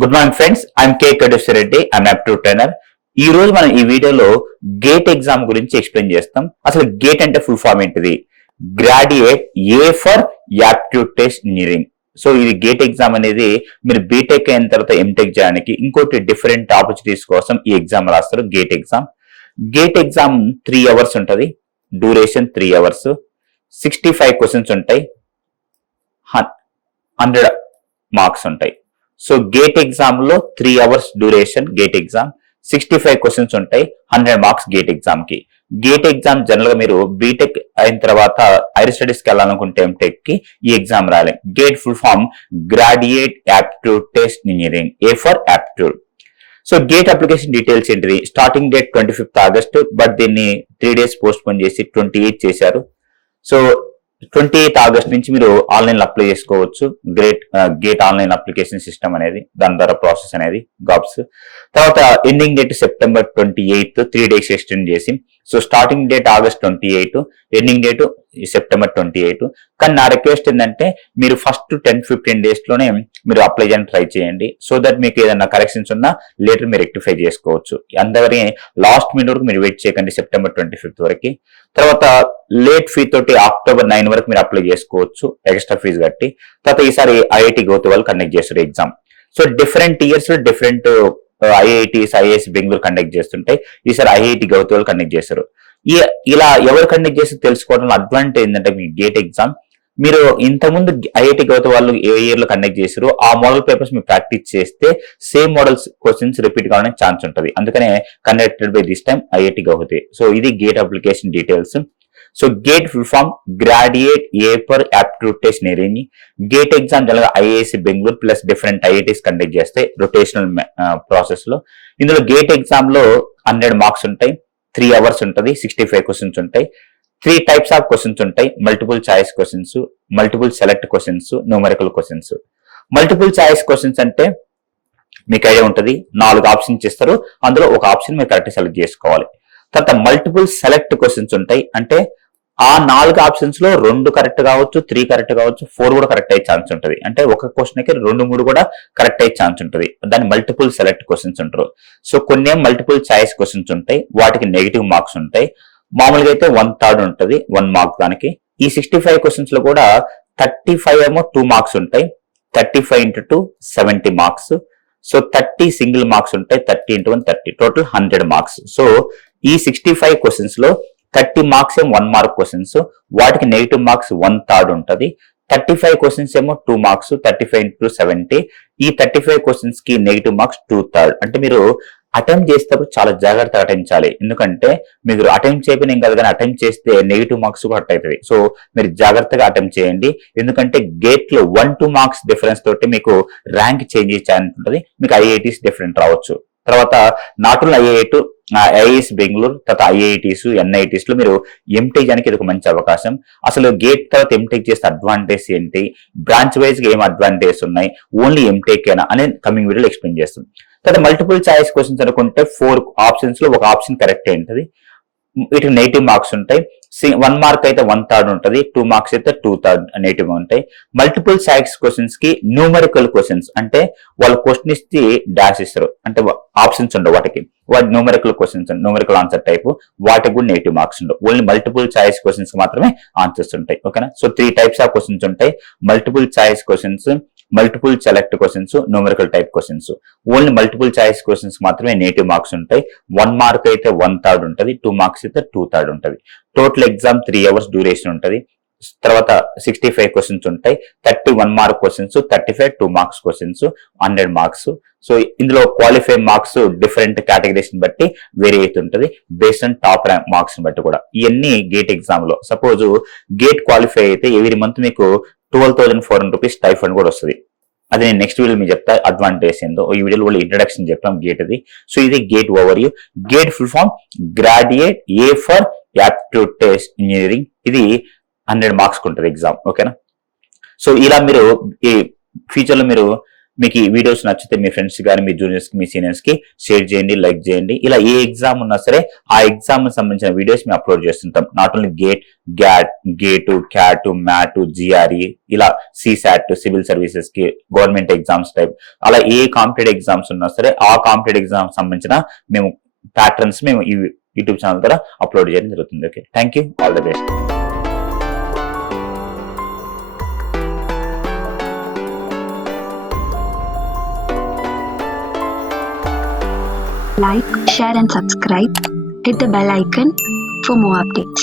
Good morning friends, I'm K Reddy. I'm aptitude trainer. ఈ రోజు మనం ఈ వీడియోలో గేట్ ఎగ్జామ్ గురించి ఎక్స్ప్లెయిన్ చేస్తాం. అసలు గేట్ అంటే ఫుల్ ఫామ్ ఏంటిది? Graduate A for aptitude test engineering. So ఇది గేట్ ఎగ్జామ్ అనేది మీరు బీటెక్ అయిన తర్వాత ఎంటెక్ చేయడానికి ఇంకోటి డిఫరెంట్ ఆపర్చునిటీస్ కోసం ఈ ఎగ్జామ్ రాస్తారు. గేట్ ఎగ్జామ్ 3 అవర్స్ ఉంటుంది. డ్యూరేషన్ 3 అవర్స్, 65 క్వశ్చన్స్ ఉంటాయి, 100 మార్క్స్ ఉంటాయి. సో గేట్ ఎగ్జామ్ లో 3 hours duration gate exam, 65 questions ఉంటాయి, 100 మార్క్స్ గేట్ ఎగ్జామ్ కి. గేట్ ఎగ్జామ్ జనరల్ గా మీరు బీటెక్ అయిన తర్వాత హైయర్ స్టడీస్ కి వెళ్ళాలనుకుంటే ఎంటెక్ కి ఈ ఎగ్జామ్ రాయాలి. GATE full form graduate aptitude test engineering, A for aptitude. So GATE application details ఏంటిది? Starting date 25th August, but దీన్ని 3 days పోస్ట్ పోన్ చేసి 28 చేశారు. సో 28th ఆగస్ట్ నుంచి మీరు ఆన్లైన్ అప్లై చేసుకోవచ్చు. గేట్ ఆన్లైన్ అప్లికేషన్ సిస్టమ్ అనేది, దాని ద్వారా ప్రాసెస్ అనేది గాబ్స్. తర్వాత ending date September 28th, 3 days extend చేసి. So starting date August 28, ending date September 28. కానీ నా రిక్వెస్ట్ ఏంటంటే మీరు ఫస్ట్ 10-15 days లోనే మీరు అప్లై చేయడానికి ట్రై చేయండి. సో దట్ మీకు ఏదైనా కరెక్షన్స్ ఉన్నా లేటర్ మీరు రెక్టిఫై చేసుకోవచ్చు. అందరి లాస్ట్ మినిట్ వరకు మీరు వెయిట్ చేయకండి, September 25th వరకు. తర్వాత లేట్ ఫీ తోటి October 9 వరకు మీరు అప్లై చేసుకోవచ్చు ఎక్స్ట్రా ఫీజు కట్టి. తర్వాత ఈసారి ఐఐటి గౌతమ్ వాళ్ళు కండక్ట్ చేస్తారు exam. So different years different IITs, IAS Bengaluru conduct చేస్తుంటాయి. ఈసారి ఐఐటి గౌతమ్ వాళ్ళు కండక్ట్ చేస్తారు. ఇలా ఎవరు కండక్ట్ చేసి తెలుసుకోవడం అడ్వాంటేజ్ ఏంటంటే మీ గేట్ ఎగ్జామ్ మీరు ఇంతకుముందు ఐఐటి గౌతమ్ వాళ్ళు ఏ ఇయర్ లో కండక్ట్ చేశారు ఆ మోడల్ పేపర్స్ మీరు ప్రాక్టీస్ చేస్తే సేమ్ మోడల్స్ క్వశ్చన్స్ రిపీట్ కావడానికి ఛాన్స్ ఉంటుంది. అందుకనే conducted by this time IIT Guwahati. So ఇది GATE application details. So GATE full form graduate A for aptitude test engineering. GATE exam జనరల్గా IIS Bengaluru plus different IITs conduct చేస్తాయి rotational process లో. ఇందులో gate exam లో 100 marks ఉంటాయి, 3 hours ఉంటుంది, 65 questions ఉంటాయి. 3 types of questions ఉంటాయి: multiple choice questions, multiple select questions, numerical questions. Multiple choice questions అంటే మీకు ఐడియా ఉంటుంది, 4 ఆప్షన్స్ ఇస్తారు, అందులో ఒక ఆప్షన్ మీరు కరెక్ట్ సెలెక్ట్ చేసుకోవాలి. తర్వాత మల్టిపుల్ సెలెక్ట్ క్వశ్చన్స్ ఉంటాయి, అంటే ఆ 4 ఆప్షన్స్ లో 2 కరెక్ట్ కావచ్చు, 3 కరెక్ట్ కావచ్చు, 4 కూడా కరెక్ట్ అయ్యే ఛాన్స్ ఉంటుంది. అంటే ఒక క్వశ్చన్ కి 2-3 కూడా కరెక్ట్ అయ్యే ఛాన్స్ ఉంటుంది. దాన్ని మల్టిపుల్ సెలెక్ట్ క్వశ్చన్స్ అంటారు. సో కొన్ని మల్టిపుల్ చాయిస్ క్వశ్చన్స్ ఉంటాయి, వాటికి నెగిటివ్ మార్క్స్ ఉంటాయి. మామూలుగా అయితే 1/3 ఉంటుంది, 1 మార్క్ దానికి. ఈ 65 క్వశ్చన్స్ లో కూడా 35 ఏమో 2 మార్క్స్ ఉంటాయి, 35 into 2 70 marks. So 30 single marks ఉంటాయి, 30 into 1 30, టోటల్ 100 మార్క్స్. సో ఈ 65 క్వశ్చన్స్ లో 30 మార్క్స్ ఏమో 1 మార్క్ క్వశ్చన్స్, వాటికి నెగిటివ్ మార్క్స్ 1/3 ఉంటుంది. 35 క్వశ్చన్స్ ఏమో 2 మార్క్స్, 35 into 70. ఈ 35 క్వశ్చన్స్ కి నెగిటివ్ మార్క్స్ 2/3. అంటే మీరు అటెంప్ట్ చేసేటప్పుడు చాలా జాగ్రత్తగా అటెంప్ట్ చేయాలి. ఎందుకంటే మీరు అటెంప్ట్ చేయకపోయినా ఏం కాదు, కానీ అటెంప్ట్ చేస్తే నెగిటివ్ మార్క్స్ కూడా కట్ అవుతుంది. సో మీరు జాగ్రత్తగా అటెంప్ట్ చేయండి. ఎందుకంటే గేట్ లో 1-2 మార్క్స్ డిఫరెన్స్ తోటి మీకు ర్యాంక్ చేంజ్ చేసే ఛాన్స్ ఉంటుంది. మీకు ఐఐటీస్ డిఫరెంట్ రావచ్చు. తర్వాత నాట్ ఓన్లీ ఐఐఎస్ బెంగళూరు, తర్వాత ఐఐటీస్, ఎన్ఐటీస్ లో మీరు ఎంటెక్ చేయడానికి ఇది ఒక మంచి అవకాశం. అసలు గేట్ తర్వాత ఎంటెక్ చేస్తే అడ్వాంటేజ్ ఏంటి, బ్రాంచ్ వైజ్ గా ఏం అడ్వాంటేజ్ ఉన్నాయి, ఓన్లీ ఎంటెక్ అయినా అనేది కమింగ్ వీడియోలో ఎక్స్ప్లెయిన్ చేస్తాం. తర్వాత మల్టిపుల్ చాయిస్ క్వశ్చన్స్ అనుకుంటే 4 ఆప్షన్స్ లో ఒక ఆప్షన్ కరెక్ట్ ఉంటుంది, వీటికి నెగిటివ్ మార్క్స్ ఉంటాయి. 1 మార్క్ అయితే 1/3 ఉంటుంది, 2 మార్క్స్ అయితే 2/3 నెగిటివ్ ఉంటాయి. మల్టిపుల్ చాయిస్ క్వశ్చన్స్ కి న్యూమరికల్ క్వశ్చన్స్ అంటే వాళ్ళు క్వశ్చన్ ఇస్తే డాష్ ఇస్తారు, అంటే ఆప్షన్స్ ఉండవు వాటికి. వాటి numerical questions, numerical answer type, వాటికి కూడా నెగిటివ్ మార్క్స్ ఉండవు. ఓన్లీ మల్టిపుల్ చాయిస్ క్వశ్చన్స్ మాత్రమే ఆన్సర్స్ ఉంటాయి. ఓకేనా? సో 3 types ఆఫ్ క్వశ్చన్స్ ఉంటాయి: multiple choice questions, multiple select questions, numerical type questions. Only multiple choice questions మాత్రమే నెగిటివ్ మార్క్స్ ఉంటాయి. 1 mark అయితే 1/3 ఉంటుంది, 2 మార్క్స్ అయితే 2/3 ఉంటుంది. టోటల్ ఎగ్జామ్ 3 అవర్స్ డ్యూరేషన్ ఉంటుంది. తర్వాత 65 క్వశ్చన్స్ ఉంటాయి, 31 mark questions, 35 2 marks questions, 100 marks. So ఇందులో క్వాలిఫై మార్క్స్ డిఫరెంట్ కేటగిరీస్ బట్టి వేరీ అవుతుంటది, based on top rank marks బట్టి కూడా. ఇవన్నీ గేట్ ఎగ్జామ్ లో సపోజ్ గేట్ క్వాలిఫై అయితే ఎవ్రీ మంత్ మీకు 12,400 రూపీస్ స్టైఫండ్ కూడా వస్తుంది. అది నేను నెక్స్ట్ వీడియో మీకు చెప్తా అడ్వాంటేజ్ ఏందో. ఈ వీడియోలో వాళ్ళు ఇంట్రడక్షన్ చెప్పాం గేట్ అది. సో ఇది GATE overview. GATE full form graduate A for aptitude test engineering. ఇది 100 మార్క్స్ ఉంటుంది ఎగ్జామ్. ఓకేనా? సో ఇలా మీరు ఈ ఫ్యూచర్ లో మీరు మీకు ఈ వీడియోస్ నచ్చితే మీ ఫ్రెండ్స్ కానీ మీ జూనియర్స్ కి మీ సీనియర్స్ కి షేర్ చేయండి, లైక్ చేయండి. ఇలా ఏ ఎగ్జామ్ ఉన్నా సరే ఆ ఎగ్జామ్ సంబంధించిన వీడియోస్ మేము అప్లోడ్ చేస్తుంటాం. Not only GATE, CAT, MAT, GRE, ఇలా సిసాట్, సివిల్ సర్వీసెస్ కి, గవర్నమెంట్ ఎగ్జామ్స్ టైప్, అలా ఏ కాంపిటేటివ్ ఎగ్జామ్స్ ఉన్నా సరే ఆ కాంపిటేటివ్ ఎగ్జామ్ సంబంధించిన మేము ప్యాటర్న్స్ మేము ఈ యూట్యూబ్ ఛానల్ ద్వారా అప్లోడ్ చేయడం జరుగుతుంది. Okay, thank you, all the best. Like, share and subscribe. Hit the bell icon for more updates.